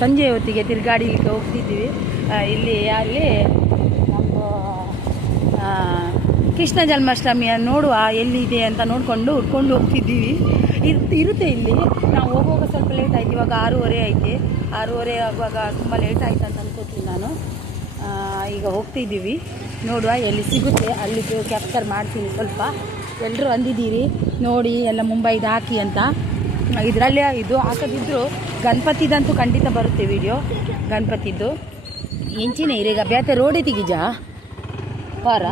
ಸಂಜೆ ಹೊತ್ತಿಗೆ ತಿರುಗಾಡಲಿಕ್ಕೆ ಹೋಗ್ತಿದ್ದೀವಿ ಇಲ್ಲಿ, ಅಲ್ಲಿ ನಮ್ಮದು ಕೃಷ್ಣ ಜನ್ಮಾಷ್ಟಮಿಯ ನೋಡುವ ಎಲ್ಲಿದೆ ಅಂತ ನೋಡಿಕೊಂಡು ಹುಡ್ಕೊಂಡು ಹೋಗ್ತಿದ್ದೀವಿ. ಇರ್, ಇರುತ್ತೆ ಇಲ್ಲಿ. ನಾವು ಹೋಗುವಾಗ ಸ್ವಲ್ಪ ಲೇಟ್ ಆಯ್ತು, ಇವಾಗ ಆರೂವರೆ ಐತೆ ಆರೂವರೆ ಆಗುವಾಗ ತುಂಬ ಲೇಟ್ ಆಯ್ತು ಅಂತ ಅನ್ಕೋತೀನಿ ನಾನು. ಈಗ ಹೋಗ್ತಿದ್ದೀವಿ. ನೋಡುವ ಎಲ್ಲಿ ಸಿಗುತ್ತೆ. ಅಲ್ಲಿ ಕ್ಯಾಪ್ಚರ್ ಮಾಡ್ತೀನಿ ಸ್ವಲ್ಪ. ಎಲ್ಲರೂ ಅಂದಿದ್ದೀರಿ. ನೋಡಿ, ಎಲ್ಲ ಮುಂಬೈದು ಹಾಕಿ ಅಂತ. ಇದರಲ್ಲೇ ಇದು ಹಾಕೋದಿದ್ರು ಗಣಪತಿದಂತೂ ಖಂಡಿತ ಬರುತ್ತೆ ವಿಡಿಯೋ ಗಣಪತಿದ್ದು. ಎಂಚಿನ ಇರೀಗ ಬ್ಯಾತೆ ರೋಡೇ ತೆಗಿಜಾ? ಪಾರ?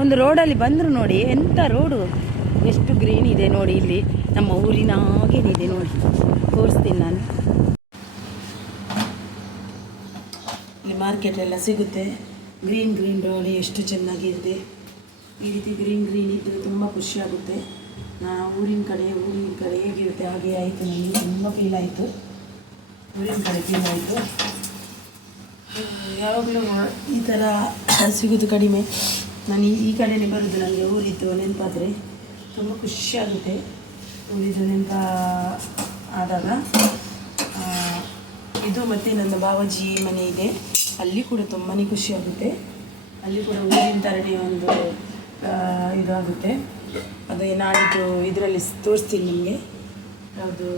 ಒಂದು ರೋಡಲ್ಲಿ ಬಂದರು ನೋಡಿ ಎಂಥ ರೋಡು ಎಷ್ಟು ಗ್ರೀನ್ ಇದೆ ನೋಡಿ ಇಲ್ಲಿ. ನಮ್ಮ ಊರಿನ ಹಾಗೇನಿದೆ ನೋಡಿ. ತೋರಿಸ್ತೀನಿ ನಾನು. ಇಲ್ಲಿ ಮಾರ್ಕೆಟ್ ಎಲ್ಲ ಸಿಗುತ್ತೆ. ಗ್ರೀನ್ ಗ್ರೀನ್ ರೋಡ್ ಎಷ್ಟು ಚೆನ್ನಾಗಿದೆ. ಈ ರೀತಿ ಗ್ರೀನ್ ಗ್ರೀನ್ ಇದ್ದರೆ ತುಂಬ ಖುಷಿ ಆಗುತ್ತೆ. ನಾ ಊರಿನ ಕಡೆ ಊರಿನ ಕಡೆ ಹೇಗಿರುತ್ತೆ? ಹಾಗೆ ಆಯಿತು. ನನಗೆ ತುಂಬ ಫೀಲ್ ಆಯಿತು. ಊರಿನ ಕಡೆ ಫೀಲ್ ಆಯಿತು. ಯಾವಾಗಲೂ ಈ ಥರ ಸಿಗೋದು ಕಡಿಮೆ. ನಾನು ಈ- ಕಡೆನೇ ಬರೋದು ನನಗೆ ಊರಿದ್ದು ನೆನಪಾದರೆ. ತುಂಬ ಖುಷಿಯಾಗುತ್ತೆ ಊರಿದ್ದು ನೆನಪ ಆದಾಗ. ಇದು ಮತ್ತು ನನ್ನ ಬಾವಾಜಿ ಮನೆ ಇದೆ. ಅಲ್ಲಿ ಕೂಡ ತುಂಬಾ ಖುಷಿಯಾಗುತ್ತೆ ಅಲ್ಲಿ ಕೂಡ ಊರಿನ ಥರನೇ ಒಂದು ಇದಾಗುತ್ತೆ. ಅದು ನಾಡಿದ್ದು ಇದರಲ್ಲಿ ತೋರಿಸ್ತೀನಿ ನಿಮಗೆ. ಅದು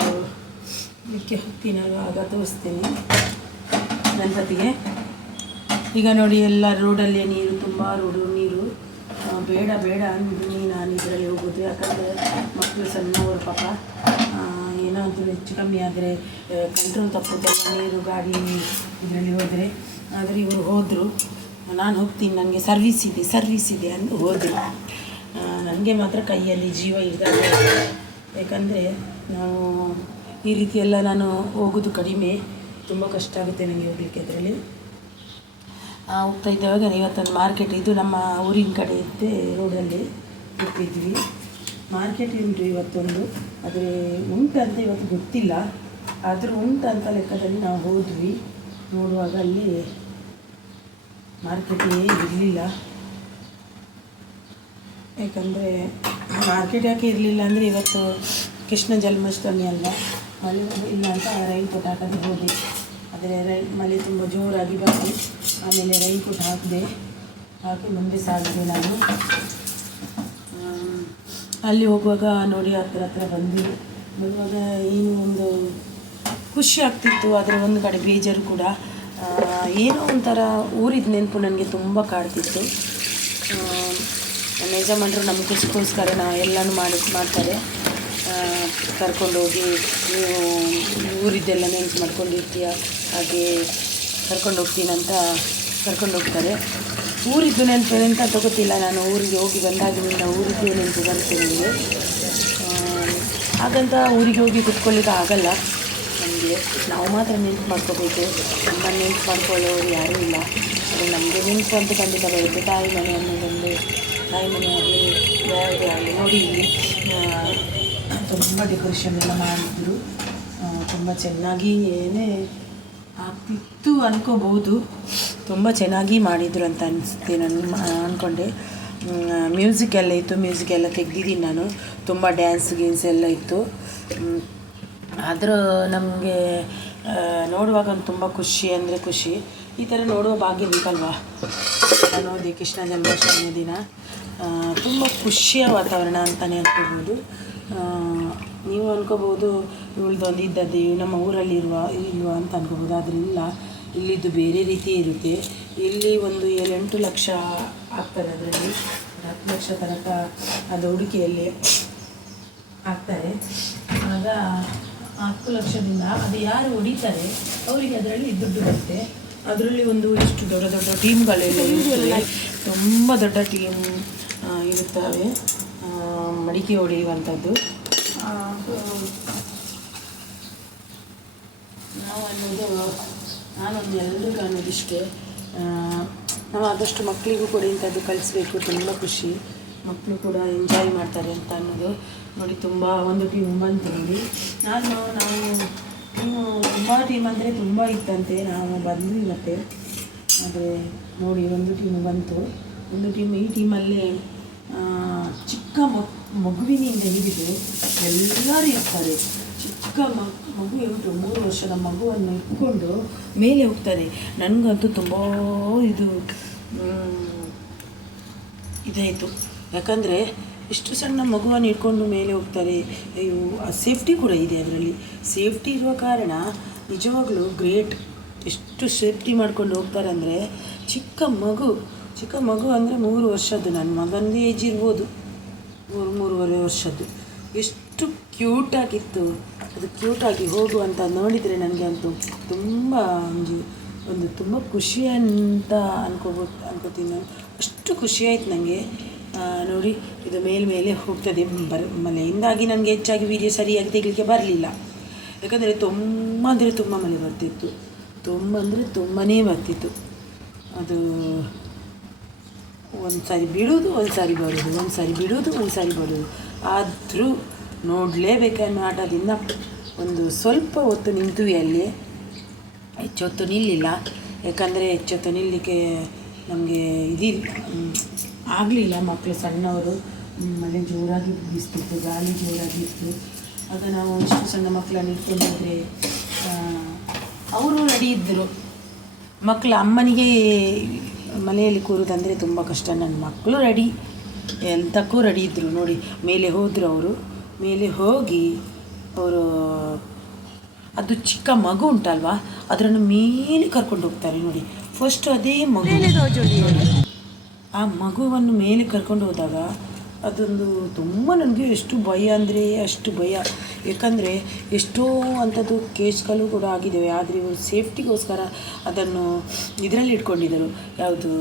ಇದಕ್ಕೆ ಹತ್ತಿನ ಆಗ ತೋರಿಸ್ತೀನಿ ಗಣಪತಿಗೆ ಈಗ ನೋಡಿ ಎಲ್ಲ ರೋಡಲ್ಲಿ ನೀರು, ತುಂಬ ರೋಡು ನೀರು. ಬೇಡ ಬೇಡ ಅಂದ್ಬಿಟ್ಟು ನಾನು ಇದರಲ್ಲಿ ಹೋಗೋದು. ಯಾಕಂದರೆ ಮಕ್ಕಳು ಸಣ್ಣವರು ಪಾಪ. ಏನಾದರೂ ಹೆಚ್ಚು ಕಮ್ಮಿ ಆದರೆ ಕಂಟ್ರೋಲ್ ತಪ್ಪುತ್ತಲ್ಲ ನೀರು, ಗಾಡಿ, ಇದರಲ್ಲಿ ಹೋದರೆ. ಆದರೆ ಇವರು ಹೋದರು. ನಾನು ಹೋಗ್ತೀನಿ ನನಗೆ ಸರ್ವಿಸ್ ಇದೆ ಸರ್ವಿಸ್ ಇದೆ ಅಂದು ಹೋದರು ನನಗೆ ಮಾತ್ರ ಕೈಯಲ್ಲಿ ಜೀವ ಇದ್ದಾಗ ಯಾಕಂದರೆ ನಾವು ಈ ರೀತಿ ಎಲ್ಲ ನಾನು ಹೋಗೋದು ಕಡಿಮೆ. ತುಂಬ ಕಷ್ಟ ಆಗುತ್ತೆ ನನಗೆ ಹೋಗ್ಲಿಕ್ಕೆ ಅದರಲ್ಲಿ. ಹೋಗ್ತಾ ಇದ್ದಾಗ ಇವತ್ತೊಂದು ಮಾರ್ಕೆಟ್ ಇದು ನಮ್ಮ ಊರಿನ ಕಡೆ ಇದ್ದೆ, ರೋಡಲ್ಲಿ ಹೋಗ್ತಿದ್ವಿ ಮಾರ್ಕೆಟ್ ಉಂಟು ಇವತ್ತೊಂದು. ಆದರೆ ಉಂಟಂತ ಇವತ್ತು ಗೊತ್ತಿಲ್ಲ. ಆದರೂ ಉಂಟಂತ ಲೆಕ್ಕದಲ್ಲಿ ನಾವು ಹೋದ್ವಿ. ನೋಡುವಾಗ ಅಲ್ಲಿ ಮಾರ್ಕೆಟೇ ಇರಲಿಲ್ಲ. ಯಾಕಂದರೆ ಮಾರ್ಕೆಟ್ ಯಾಕೆ ಇರಲಿಲ್ಲ ಅಂದರೆ ಇವತ್ತು ಕೃಷ್ಣ ಜನ್ಮಾಷ್ಟಮಿ ಅಲ್ಲ ಮಳೆ ಇಲ್ಲ ಅಂತ ರೈನ್ ಕೋಟ್ ಹಾಕೋದು ಹೋದೆ. ಆದರೆ ರೈ, ಮಳೆ ತುಂಬ ಜೋರಾಗಿ ಬಂತು. ಆಮೇಲೆ ರೈನ್ ಕೋಟ್ ಹಾಕಿದೆ. ಹಾಕಿ ಮುಂದೆ ಸಾಗಿದೆ ನಾನು. ಅಲ್ಲಿ ಹೋಗುವಾಗ ನೋಡಿ ಹತ್ರ ಹತ್ರ ಬಂದು ಬರುವಾಗ ಏನು ಒಂದು ಖುಷಿ ಆಗ್ತಿತ್ತು. ಆದರೆ ಒಂದು ಕಡೆ ಬೇಜಾರು ಕೂಡ. ಏನೋ ಒಂಥರ ಊರಿದ ನೆನಪು ನನಗೆ ತುಂಬ ಕಾಡ್ತಿತ್ತು. ನಮ್ಮ ಯಜಮಾನರು ಖುಷಿಗೋಸ್ಕರ ನಾವು ಎಲ್ಲನೂ ಮಾಡಿ, ಮಾಡ್ತಾರೆ. ಕರ್ಕೊಂಡೋಗಿ ನೀವು ಊರಿದ್ದೆಲ್ಲ ನೆನ್ಪು ಮಾಡ್ಕೊಂಡಿರ್ತೀಯ, ಹಾಗೆ ಕರ್ಕೊಂಡು ಅಂತ ಕರ್ಕೊಂಡು ಹೋಗ್ತಾರೆ. ಊರಿದ್ದು ನೆನಪು ಅಂತ ತಗೋತಿಲ್ಲ ನಾನು ಊರಿಗೆ ಹೋಗಿ ಬಂದಾಗಿನಿಂದ ಊರಿದ್ದು ನೆನಪು ಬರುತ್ತೆ ನನಗೆ. ಹಾಗಂತ ಊರಿಗೆ ಹೋಗಿ ಕುತ್ಕೊಳ್ಳಿಕ್ಕೆ ಆಗಲ್ಲ. ನಮಗೆ ನಾವು ಮಾತ್ರ ನೆನ್ಪು ಮಾಡ್ಕೋಬೇಕು. ನಮ್ಮ ನೆನ್ಪು ಮಾಡ್ಕೊಳ್ಳೋರು ಯಾರೂ ಇಲ್ಲ. ನಮಗೆ ನೆನಪು ಅಂತ ಖಂಡಿತ ಬರುತ್ತೆ. ತಾಯಿ ಮನೆ ಅನ್ನೋದೊಂದು, ತಾಯಿ ಮನೆ ಆಗಲಿ, ಯಾವುದೇ ಆಗಲಿ ನೋಡಿ ಇಲ್ಲಿ ತುಂಬ ಡೆಕೋರೇಷನ್ ಎಲ್ಲ ಮಾಡಿದ್ರು. ತುಂಬ ಚೆನ್ನಾಗಿ ಏನೇ ಆಗ್ತಿತ್ತು ಅನ್ಕೋಬಹುದು. ತುಂಬ ಚೆನ್ನಾಗಿ ಮಾಡಿದರು ಅಂತ ಅನಿಸುತ್ತೆ ನಾನು ಅಂದ್ಕೊಂಡೆ ಮ್ಯೂಸಿಕ್ ಎಲ್ಲ ಇತ್ತು. ಮ್ಯೂಸಿಕ್ ಎಲ್ಲ ತೆಗ್ದಿದ್ದೀನಿ ನಾನು. ತುಂಬ ಡ್ಯಾನ್ಸ್ ಗೀನ್ಸ್ ಎಲ್ಲ ಇತ್ತು. ಆದರೂ ನಮಗೆ ನೋಡುವಾಗ ಒಂದು ತುಂಬ ಖುಷಿ ಅಂದರೆ ಖುಷಿ. ಈ ಥರ ನೋಡುವ ಭಾಗ್ಯ ಬೇಕಲ್ವಾ ನಾನು ಓದಿ ಕೃಷ್ಣ ಜನ್ಮಾಷ್ಟಮಿ ದಿನ. ತುಂಬ ಖುಷಿಯ ವಾತಾವರಣ ಅಂತಲೇ ಅನ್ಕೋಬೋದು ನೀವು ಅನ್ಕೋಬೋದು ಇವಳ್ದೊಂದು ಇದ್ದದ್ದು ನಮ್ಮ ಊರಲ್ಲಿ ಇರುವ ಇಲ್ವಾ ಅಂತ ಅನ್ಕೋಬೋದು ಆದರೆ ಇಲ್ಲ. ಇಲ್ಲಿದ್ದು ಬೇರೆ ರೀತಿ ಇರುತ್ತೆ. ಇಲ್ಲಿ ಒಂದು ಏಳೆಂಟು ಲಕ್ಷ ಆಗ್ತಾರೆ ಅದರಲ್ಲಿ. ಹತ್ತು ಲಕ್ಷ ತನಕ ಅದು ಹುಡುಕಿಯಲ್ಲಿ ಆಗ್ತಾರೆ. ಆಗ ಹತ್ತು ಲಕ್ಷದಿಂದ ಅದು ಯಾರು ಹೊಡಿತಾರೆ ಅವರಿಗೆ ಅದರಲ್ಲಿ ದುಡ್ಡು ಬರುತ್ತೆ. ಅದರಲ್ಲಿ ಒಂದು ಇಷ್ಟು ದೊಡ್ಡ ದೊಡ್ಡ ಟೀಮ್ಗಳೆಲ್ಲ ಇರ್ತವೆ ತುಂಬ ದೊಡ್ಡ ಟೀಮ್ ಇರುತ್ತವೆ ಮಡಿಕೆ ಹೊಡೆಯುವಂಥದ್ದು. ನಾವು ಅನ್ನೋದು ನಾನೊಂದು ಎಲ್ರಿಗೂ ಅನ್ನೋದಿಷ್ಟೇ ನಾವು ಆದಷ್ಟು ಮಕ್ಕಳಿಗೂ ಕೂಡ ಇಂಥದ್ದು ಕಲಿಸ್ಬೇಕು ತುಂಬ ಖುಷಿ. ಮಕ್ಕಳು ಕೂಡ ಎಂಜಾಯ್ ಮಾಡ್ತಾರೆ ಅಂತ ಅನ್ನೋದು. ನೋಡಿ, ತುಂಬ ಒಂದು ಟೀಮ್ ಬಂತು ನೋಡಿ. ನಾನು, ನಾವು ಟೀಮು ತುಂಬ ಟೀಮ್ ಅಂದರೆ ತುಂಬ ಇತ್ತಂತೆ. ನಾವು ಬಂದ್ವಿ ಮತ್ತೆ. ಆದರೆ ನೋಡಿ, ಒಂದು ಟೀಮ್ ಬಂತು. ಒಂದು ಟೀಮ್ ಈ ಟೀಮಲ್ಲಿ ಚಿಕ್ಕ ಮಗು, ಮಗುವಿನಿಂದ ಹಿಡಿದು ಎಲ್ಲರೂ ಇರ್ತಾರೆ. ಚಿಕ್ಕ ಮಗು ಉಂಟು ಮೂರು ವರ್ಷದ ಮಗುವನ್ನು ಇಟ್ಕೊಂಡು ಮೇಲೆ ಹೋಗ್ತಾರೆ. ನನಗಂತೂ ತುಂಬ ಇದು ಇದಾಯಿತು. ಯಾಕಂದರೆ ಇಷ್ಟು ಸಣ್ಣ ಮಗುವನ್ನು ಇಟ್ಕೊಂಡು ಮೇಲೆ ಹೋಗ್ತಾರೆ. ಅಯ್ಯೋ, ಆ ಸೇಫ್ಟಿ ಕೂಡ ಇದೆ ಅದರಲ್ಲಿ. ಸೇಫ್ಟಿ ಇರುವ ಕಾರಣ ನಿಜವಾಗ್ಲೂ ಗ್ರೇಟ್ ಎಷ್ಟು ಸೇಫ್ಟಿ ಮಾಡ್ಕೊಂಡು ಹೋಗ್ತಾರೆ ಅಂದರೆ ಚಿಕ್ಕ ಮಗು ಚಿಕ್ಕ ಮಗು ಅಂದರೆ ಮೂರು ವರ್ಷದ್ದು. ನನ್ನ ಮಗನದೇ ಏಜ್ ಇರ್ಬೋದು. ಮೂರು, ಮೂರುವರೆ ವರ್ಷದ್ದು. ಎಷ್ಟು ಕ್ಯೂಟಾಗಿತ್ತು ಅದು ಕ್ಯೂಟಾಗಿ ಹೋಗು ಅಂತ ನೋಡಿದರೆ ನನಗೆ ಅಂತೂ ತುಂಬ ಒಂದು ಒಂದು ತುಂಬ ಖುಷಿ ಅಂತ ಅನ್ಕೋಬೋದು ಅನ್ಕೋತೀನಿ ನಾನು. ಅಷ್ಟು ಖುಷಿಯಾಯ್ತು ನನಗೆ ನೋಡಿ, ಇದು ಮೇಲ್ಮೇಲೆ ಹೋಗ್ತದೆ ಬರ ಮಳೆಯಿಂದಾಗಿ ನನಗೆ ಹೆಚ್ಚಾಗಿ ವೀಡಿಯೋ ಸರಿಯಾಗಿ ತೆಗಲಿಕ್ಕೆ ಬರಲಿಲ್ಲ. ಯಾಕಂದರೆ ತುಂಬ ಅಂದರೆ ತುಂಬ ಮಳೆ ಬರ್ತಿತ್ತು. ತುಂಬ ಅಂದರೆ ತುಂಬನೇ ಬರ್ತಿತ್ತು. ಅದು ಒಂದು ಸಾರಿ ಬಿಡೋದು ಒಂದು ಸಾರಿ ಬರೋದು ಒಂದು ಸಾರಿ ಬಿಡೋದು ಒಂದು ಸಾರಿ ಬರೋದು ಆದರೂ ನೋಡಲೇಬೇಕನ್ನೋ ಆಟದಿಂದ ಒಂದು ಸ್ವಲ್ಪ ಹೊತ್ತು ನಿಂತು ಅಲ್ಲಿ ಹೆಚ್ಚೊತ್ತು ನಿಲ್ಲಿಲ್ಲ. ಯಾಕಂದರೆ ಹೆಚ್ಚೊತ್ತು ನಿಲ್ಲಲಿಕ್ಕೆ ನಮಗೆ ಇದಿಲ್ಲ. ಆಗಲಿಲ್ಲ ಮಕ್ಕಳು ಸಣ್ಣವರು. ಮನೆ ಜೋರಾಗಿ ಬೀಸ್ತಿತ್ತು, ಗಾಳಿ ಜೋರಾಗಿತ್ತು ಆಗ ನಾವು ಇಷ್ಟು ಸಣ್ಣ ಮಕ್ಕಳನ್ನು ಇಟ್ಕೊಂಡು ಹೋದರೆ ಅವರು ರೆಡಿ ಇದ್ದರು. ಮಕ್ಕಳು ಅಮ್ಮನಿಗೆ ಮನೆಯಲ್ಲಿ ಕೂರೋದಂದರೆ ತುಂಬ ಕಷ್ಟ. ನನ್ನ ಮಕ್ಕಳು ರೆಡಿ ಎಂಥಕ್ಕೂ ರೆಡಿ ಇದ್ದರು ನೋಡಿ, ಮೇಲೆ ಹೋದರು ಅವರು. ಮೇಲೆ ಹೋಗಿ ಅವರು, ಅದು ಚಿಕ್ಕ ಮಗು ಉಂಟಲ್ವಾ, ಅದರನ್ನು ಮೇಲೆ ಕರ್ಕೊಂಡು ಹೋಗ್ತಾರೆ. ನೋಡಿ ಫಸ್ಟ್ ಅದೇ ಮಗು. ಆ ಮಗುವನ್ನು ಮೇಲೆ ಕರ್ಕೊಂಡು ಹೋದಾಗ ಅದೊಂದು ತುಂಬ ನನಗೆ ಎಷ್ಟು ಭಯ ಅಂದರೆ ಅಷ್ಟು ಭಯ. ಏಕೆಂದರೆ ಎಷ್ಟೋ ಅಂಥದ್ದು ಕೇಸ್ಗಳು ಕೂಡ ಆಗಿದ್ದಾವೆ ಆದರೆ ಇವರು ಸೇಫ್ಟಿಗೋಸ್ಕರ ಅದನ್ನು ಇದರಲ್ಲಿ ಇಟ್ಕೊಂಡಿದ್ದರು. ಯಾವುದು?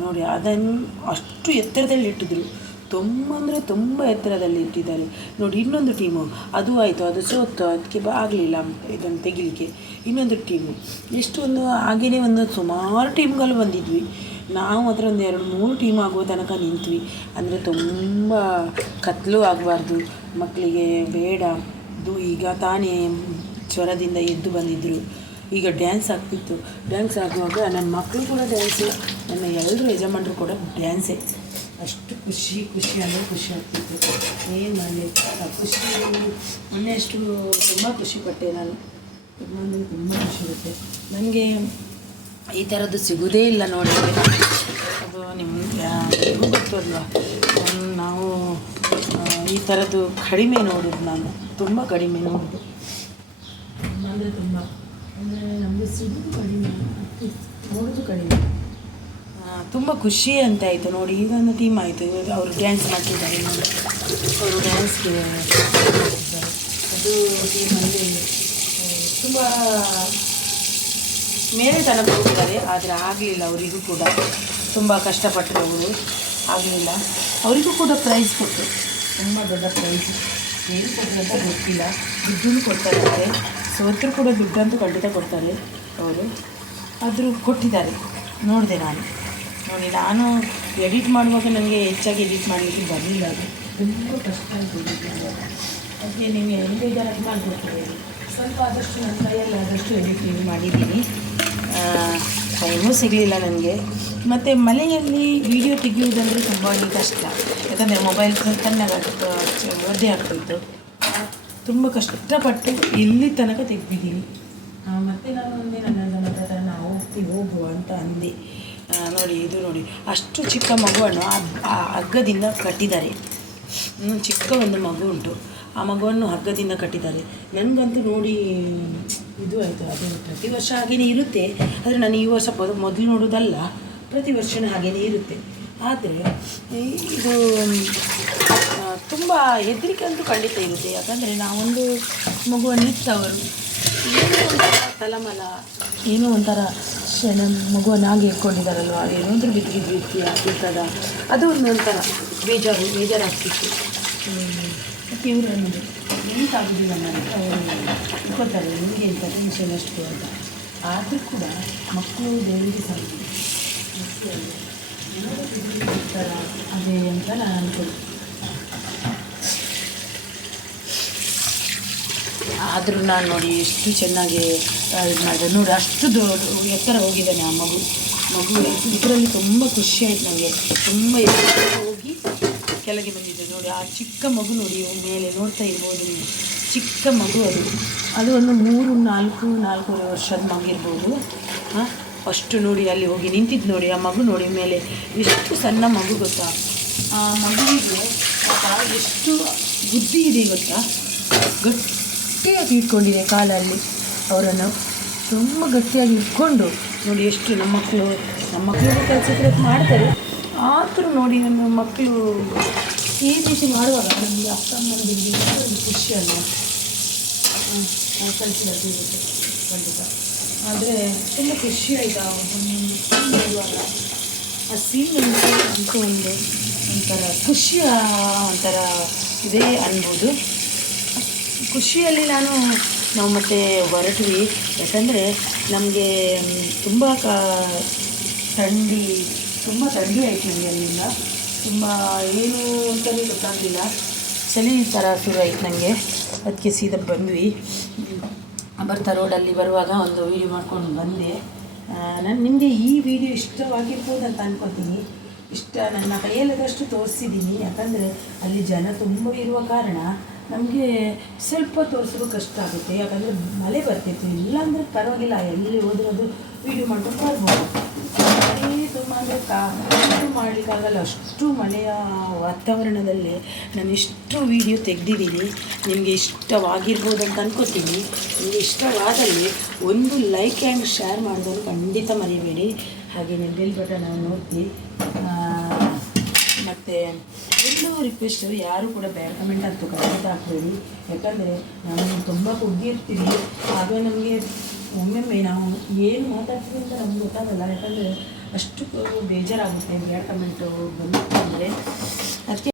ನೋಡಿ ಅದನ್ನು ಅಷ್ಟು ಎತ್ತರದಲ್ಲಿ ಇಟ್ಟಿದ್ರು. ತುಂಬ ಅಂದರೆ ತುಂಬ ಎತ್ತರದಲ್ಲಿ ಇಟ್ಟಿದ್ದಾರೆ. ನೋಡಿ, ಇನ್ನೊಂದು ಟೀಮು. ಅದು ಆಯಿತು, ಅದು ಸೋತು ಅದಕ್ಕೆ ಬ, ಆಗಲಿಲ್ಲ ಇದನ್ನು ತೆಗಿಲಿಕ್ಕೆ. ಇನ್ನೊಂದು ಟೀಮು. ಎಷ್ಟು ಒಂದು ಹಾಗೆಯೇ ಒಂದು ಸುಮಾರು ಟೀಮ್ಗಳು ಬಂದಿದ್ವಿ. ನಾವು ಅದರ ಒಂದು ಎರಡು ಮೂರು ಟೀಮ್ ಆಗುವ ತನಕ ನಿಂತ್ವಿ. ಅಂದರೆ ತುಂಬ ಕತ್ಲು ಆಗಬಾರ್ದು. ಮಕ್ಕಳಿಗೆ ಬೇಡ. ಇದು ಈಗ ತಾನೇ ಜ್ವರದಿಂದ ಎದ್ದು ಬಂದಿದ್ದರು ಈಗ ಡ್ಯಾನ್ಸ್ ಆಗ್ತಿತ್ತು. ಡ್ಯಾನ್ಸ್ ಆಗುವಾಗ ನನ್ನ ಮಕ್ಕಳು ಕೂಡ ಡ್ಯಾನ್ಸು ನನ್ನ ಎಲ್ಲರೂ ಯಜಮಾನರು ಕೂಡ ಡ್ಯಾನ್ಸೇ ಅಷ್ಟು ಖುಷಿ ಖುಷಿ, ಅಂದರೆ ಖುಷಿ ಆಗ್ತಿತ್ತು. ಏನು ಮಾಡಲಿ? ಆ ಖುಷಿ, ಮೊನ್ನೆ ಅಷ್ಟು ತುಂಬ ಖುಷಿಪಟ್ಟೆ ನಾನು. ತುಂಬ ಅಂದರೆ ತುಂಬ ಖುಷಿ ಇರುತ್ತೆ. ನನಗೆ ಈ ಥರದ್ದು ಸಿಗೋದೇ ಇಲ್ಲ ನೋಡಿ. ಅದು ನಿಮ್ಗೆ ನಿಮಗೂ ಗೊತ್ತು ಅಲ್ವಾ? ನಾವು ಈ ಥರದ್ದು ಕಡಿಮೆ ನೋಡೋದು ನಾನು. ತುಂಬ ಕಡಿಮೆ ನೋಡೋದು. ಅಂದರೆ ತುಂಬ. ಅಂದರೆ ನಮಗೆ ಸಿಗೋದು ಕಡಿಮೆ ನೋಡೋದು ಕಡಿಮೆ. ತುಂಬ ಖುಷಿ ಅಂತ ಆಯಿತು ನೋಡಿ. ಈಗ ಒಂದು ಟೀಮ್ ಆಯಿತು. ಅವರು ಡ್ಯಾನ್ಸ್ ಮಾಡ್ತಿದ್ದಾರೆ ನೋಡಿ. ಅವರು ಡ್ಯಾನ್ಸ್ಗೆ ಅದು ಟೀಮಲ್ಲಿ ತುಂಬ ಮೇಲೆ ತನಕ ಹೋಗಿದ್ದಾರೆ ಆದರೆ ಆಗಲಿಲ್ಲ ಅವರಿಗೂ ಕೂಡ. ತುಂಬ ಕಷ್ಟಪಟ್ಟರು ಆಗಲಿಲ್ಲ. ಅವರಿಗೂ ಕೂಡ ಪ್ರೈಸ್ ಕೊಟ್ಟರು ತುಂಬ ದೊಡ್ಡ ಪ್ರೈಸ್ ಏನು ಕೊಟ್ಟರು ಅಂತ ಗೊತ್ತಿಲ್ಲ. ದುಡ್ಡನ್ನು ಕೊಡ್ತಾರೆ ಸೋತರು ಕೂಡ ದುಡ್ಡಂತೂ ಖಂಡಿತ ಕೊಡ್ತಾರೆ ಅವರು. ಆದರೂ ಕೊಟ್ಟಿದ್ದಾರೆ. ನೋಡಿದೆ ನಾನು. ನೋಡಿ, ನಾನು ಎಡಿಟ್ ಮಾಡುವಾಗ ನನಗೆ ಹೆಚ್ಚಾಗಿ ಎಡಿಟ್ ಮಾಡಲಿಕ್ಕೆ ಬರಲಿಲ್ಲ ಅದು. ತುಂಬ ಕಷ್ಟ ಆಯಿತು. ಅದಕ್ಕೆ ನಿಮಗೆ ಹೆಂಗೆ ಬೇಜಾರಾಗಿ ಮಾಡಿಕೊಡ್ತಾರೆ ಸ್ವಲ್ಪ ಆದಷ್ಟು ನನ್ನ ಕೈಯಲ್ಲಿ ಆದಷ್ಟು ಎಡಿಟಿಂಗ್ ಮಾಡಿದ್ದೀನಿ. ಟೈಮೂ ಸಿಗಲಿಲ್ಲ ನನಗೆ. ಮತ್ತು ಮನೆಯಲ್ಲಿ ವಿಡಿಯೋ ತೆಗೆಯುವುದಂದರೆ ತುಂಬ ಕಷ್ಟ. ಯಾಕಂದರೆ ಮೊಬೈಲ್ ತಣ್ಣಗಾಗ್ತು ಒದ್ದೆ ಆಗ್ತಿತ್ತು. ತುಂಬ ಕಷ್ಟಪಟ್ಟು ಇಲ್ಲಿ ತನಕ ತೆಗ್ದಿದ್ದೀನಿ. ಮತ್ತು ನಾನು ಒಂದೇ ನನ್ನ ಮತ್ತೆ ಹತ್ರ ನಾವು ಹೋಗ್ತೀವಿ ಹೋಗುವ ಅಂತ ಅಂದೆ. ನೋಡಿ, ಇದು ನೋಡಿ. ಅಷ್ಟು ಚಿಕ್ಕ ಮಗುವನ್ನು ಆ ಹಗ್ಗದಿಂದ ಕಟ್ಟಿದ್ದಾರೆ. ಚಿಕ್ಕ ಒಂದು ಮಗು ಉಂಟು. ಆ ಮಗುವನ್ನು ಹಗ್ಗದಿಂದ ಕಟ್ಟಿದ್ದಾರೆ ನನಗಂತೂ ನೋಡಿ ಇದು ಆಯಿತು ಅದು ಪ್ರತಿ ವರ್ಷ ಹಾಗೆಯೇ ಇರುತ್ತೆ ಆದರೆ ನಾನು ಈ ವರ್ಷ ಮೊದಲು ನೋಡೋದಲ್ಲ ಪ್ರತಿ ವರ್ಷವೂ ಹಾಗೆಯೇ ಇರುತ್ತೆ ಆದರೆ ಇದು ತುಂಬ ಹೆದರಿಕೆ ಅಂತೂ ಖಂಡಿತ ಇರುತ್ತೆ ಯಾಕಂದರೆ ನಾವೊಂದು ಮಗುವನ್ನು ಇತ್ತವರು ಏನೋ ಒಂಥರ ತಲಮಲ ಏನೋ ಒಂಥರ ಕ್ಷಣ ಮಗುವನ್ನು ಹಾಗೆ ಇಟ್ಕೊಂಡಿದ್ದಾರಲ್ವ ಒಂದು ಬಿದ್ದು ಬಿದ್ದು ಆಗ್ತಿರ್ತದ ಅದು ಒಂದು ಒಂಥರ ಬೇಜಾರು ಬೇಜಾರಾಗ್ತಿತ್ತು ಇವರು ಅನ್ನೋದು ಎಂತ ಆಗೋದಿಲ್ಲ ನನಗೆ ಅವರು ಇಟ್ಕೊತಾರೆ ನಿಮಗೆ ಎಂತ ಟೆನ್ಷನ್ ಅಷ್ಟು ಅಂತ. ಆದರೂ ಕೂಡ ಮಕ್ಕಳು ದೇವರಿಗೆ ಸಾಧ್ಯ ಅದೇ ಅಂತ ನಾನು ಅನ್ಕೊಳ್ತೀನಿ. ಆದರೂ ನಾನು ನೋಡಿ ಎಷ್ಟು ಚೆನ್ನಾಗಿ ಇದು ಮಾಡಿದೆ ನೋಡಿ, ಅಷ್ಟು ದೊಡ್ಡ ಎತ್ತರ ಹೋಗಿದ್ದಾನೆ ಆ ಮಗು. ಮಗು, ಇದರಲ್ಲಿ ತುಂಬ ಖುಷಿ ಆಯ್ತು ನನಗೆ ತುಂಬ ಕೆಳಗೆ ಬಂದಿದೆ ನೋಡಿ, ಆ ಚಿಕ್ಕ ಮಗು ನೋಡಿ ಮೇಲೆ ನೋಡ್ತಾ ಇರ್ಬೋದು ನೀವು. ಚಿಕ್ಕ ಮಗು ಅದು. ಅದು ಒಂದು ಮೂರು, ನಾಲ್ಕು, ನಾಲ್ಕೂವರೆ ವರ್ಷದ ಮಗು ಇರ್ಬೋದು. ಹಾಂ? ಫಸ್ಟು ನೋಡಿ ಅಲ್ಲಿ ಹೋಗಿ ನಿಂತಿದ್ದು ನೋಡಿ, ಆ ಮಗು ನೋಡಿ ಮೇಲೆ. ಎಷ್ಟು ಸಣ್ಣ ಮಗು ಗೊತ್ತಾ? ಆ ಮಗುವಿಗೆ ಎಷ್ಟು ಬುದ್ಧಿ ಇದೆ ಗೊತ್ತಾ? ಗಟ್ಟಿಯಾಗಿ ಇಟ್ಕೊಂಡಿದೆ ಕಾಲಲ್ಲಿ ಅವರನ್ನು. ತುಂಬ ಗಟ್ಟಿಯಾಗಿ ಇಟ್ಕೊಂಡು ನೋಡಿ ಎಷ್ಟು ನಮ್ಮ ಮಕ್ಕಳು ನಮ್ಮ ಮಕ್ಕಳಿಗೆ ಕೆಲಸ ಮಾಡ್ತಾರೆ. ಆದರೂ ನೋಡಿ ನನ್ನ ಮಕ್ಕಳು ಈ ರೀತಿ ಮಾಡುವಾಗ ನಮಗೆ ಅಪ್ಪ ಅಮ್ಮನಿಗೆ ಒಂದು ಖುಷಿ ಅಲ್ಲ ಕಲಿಸಿದ ಖಂಡಿತ. ಆದರೆ ತುಂಬ ಖುಷಿ ಆಯಿತಾ ನೋಡುವಾಗ. ಆ ಸೀನ್ ಅಂತೂ ಒಂದು ಒಂಥರ ಖುಷಿಯ ಒಂಥರ ಇದೇ ಅನ್ಬೋದು. ಖುಷಿಯಲ್ಲಿ ನಾನು ನಾವು ಮತ್ತೆ ಹೊರಟ್ವಿ. ಯಾಕಂದರೆ ನಮಗೆ ತುಂಬ ಕ ಥಂಡಿ ತುಂಬ ಥಂಡಿ ಆಯಿತು ನನಗೆ ಅಲ್ಲಿಂದ. ತುಂಬ ಏನು ಅಂತಲೇ ಗೊತ್ತಾಗಲಿಲ್ಲ. ಚಳಿ ಥರ ಶುರು ಆಯ್ತು ನನಗೆ ಅದಕ್ಕೆ ಸೀದಾ ಬಂದ್ವಿ. ಬರ್ತಾ ರೋಡಲ್ಲಿ ಬರುವಾಗ ಒಂದು ವೀಡಿಯೋ ಮಾಡ್ಕೊಂಡು ಬಂದೆ. ನಾನು ನಿಮಗೆ ಈ ವಿಡಿಯೋ ಇಷ್ಟವಾಗಿರ್ಬೋದು ಅಂತ ಅನ್ಕೊತೀನಿ. ಇಷ್ಟ ನನ್ನ ಕೈಯಲ್ಲದಷ್ಟು ತೋರಿಸಿದ್ದೀನಿ. ಯಾಕಂದರೆ ಅಲ್ಲಿ ಜನ ತುಂಬ ಇರುವ ಕಾರಣ ನಮಗೆ ಸ್ವಲ್ಪ ತೋರಿಸೋದು ಕಷ್ಟ ಆಗುತ್ತೆ. ಯಾಕಂದರೆ ಮಳೆ ಬರ್ತಿತ್ತು ಇಲ್ಲಾಂದರೆ ಪರವಾಗಿಲ್ಲ. ಎಲ್ಲಿ ಹೋದ್ರದು ವೀಡಿಯೋ ಮಾಡ್ಕೊಂಡು ಬರ್ಬೋದು. ಮಳೆ ತುಂಬ ಅಂದರೆ ಕಾ ಮಾಡಲಿಕ್ಕಾಗಲ್ಲ. ಅಷ್ಟು ಮಳೆಯ ವಾತಾವರಣದಲ್ಲಿ ನಾನು ಇಷ್ಟು ವೀಡಿಯೋ ತೆಗೆದಿದ್ದೀನಿ. ನಿಮಗೆ ಇಷ್ಟವಾಗಿರ್ಬೋದು ಅಂತ ಅನ್ಕೋತೀನಿ. ನಿಮಗೆ ಇಷ್ಟವಾದಲ್ಲಿ ಒಂದು ಲೈಕ್ ಆ್ಯಂಡ್ ಶೇರ್ ಮಾಡೋದನ್ನು ಖಂಡಿತ ಮರಿಬೇಡಿ. ಹಾಗೆ ಬೆಲ್ ಬಟನ್ ನೋಡ್ತಿ ಮತ್ತು ಎಲ್ಲೂ ರಿಕ್ವೆಸ್ಟ್ ಯಾರು ಕೂಡ ಬ್ಯಾಡ್ ಕಮೆಂಟ್ ಅಂತೂ ಖಂಡಿತ ಹಾಕ್ಬೇಡಿ. ಯಾಕಂದರೆ ನಾವು ತುಂಬ ಕುಗ್ಗಿರ್ತೀವಿ ಆಗ ನಮಗೆ ಒಮ್ಮೊಮ್ಮೆ ನಾವು ಏನು ಮಾತಾಡ್ತೀವಿ ಅಂತ ನಮ್ಗೆ ಗೊತ್ತಾಗಲ್ಲ. ಯಾಕಂದರೆ ಅಷ್ಟು ಬೇಜಾರಾಗುತ್ತೆ. ಬ್ಯಾಡ್ ಕಮೆಂಟು ಬಂತು ಅಂದರೆ.